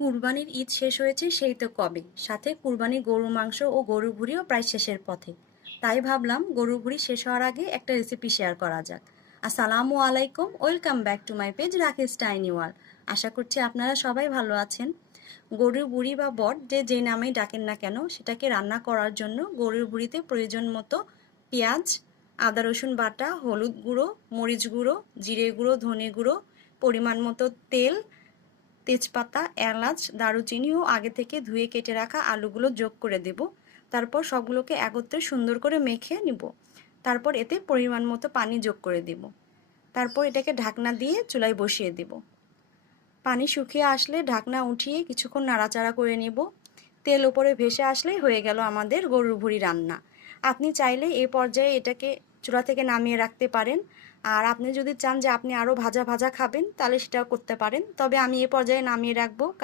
কুরবানির ঈদ শেষ হয়েছে সেই তো কবে, সাথে কুরবানির গরুর মাংস ও গরুর ভুঁড়িও প্রায় শেষের পথে। তাই ভাবলাম গরুর ভুঁড়ি শেষ হওয়ার আগে একটা রেসিপি শেয়ার করা যাক। আসসালামু আলাইকুম, welcome back to my page Rakesh tiny world. আশা করছি আপনারা সবাই ভালো আছেন। গরুর ভুঁড়ি বা বট যে নামেই ডাকেন না কেন, সেটাকে রান্না করার জন্য গরুর ভুঁড়িতে প্রয়োজন মতো পেঁয়াজ, আদা রসুন বাটা, হলুদ গুঁড়ো, মরিচ গুঁড়ো, জিরে গুঁড়ো, ধনে গুঁড়ো, পরিমাণ মতো তেল, তেজপাতা, এলাচ, দারুচিনি ও আগে থেকে ধুয়ে কেটে রাখা আলুগুলো যোগ করে দেব। তারপর সবগুলোকে একত্রে সুন্দর করে মেখে নিব। তারপর এতে পরিমাণ মতো পানি যোগ করে দেব। তারপর এটাকে ঢাকনা দিয়ে চুলায় বসিয়ে দেব। পানি শুকিয়ে আসলে ঢাকনা উঠিয়ে কিছুক্ষণ নাড়াচাড়া করে নেব। তেল ওপরে ভেসে আসলেই হয়ে গেল আমাদের গরুর ভুঁড়ি রান্না। আপনি চাইলে এই পর্যায়ে এটাকে চুলা থেকে নামিয়ে রাখতে পারেন। আর আপনি যদি চান যে আপনি আরও ভাজা ভাজা খাবেন, তাহলে সেটাও করতে পারেন। তবে আমি এই পর্যায়ে নামিয়ে রাখবো।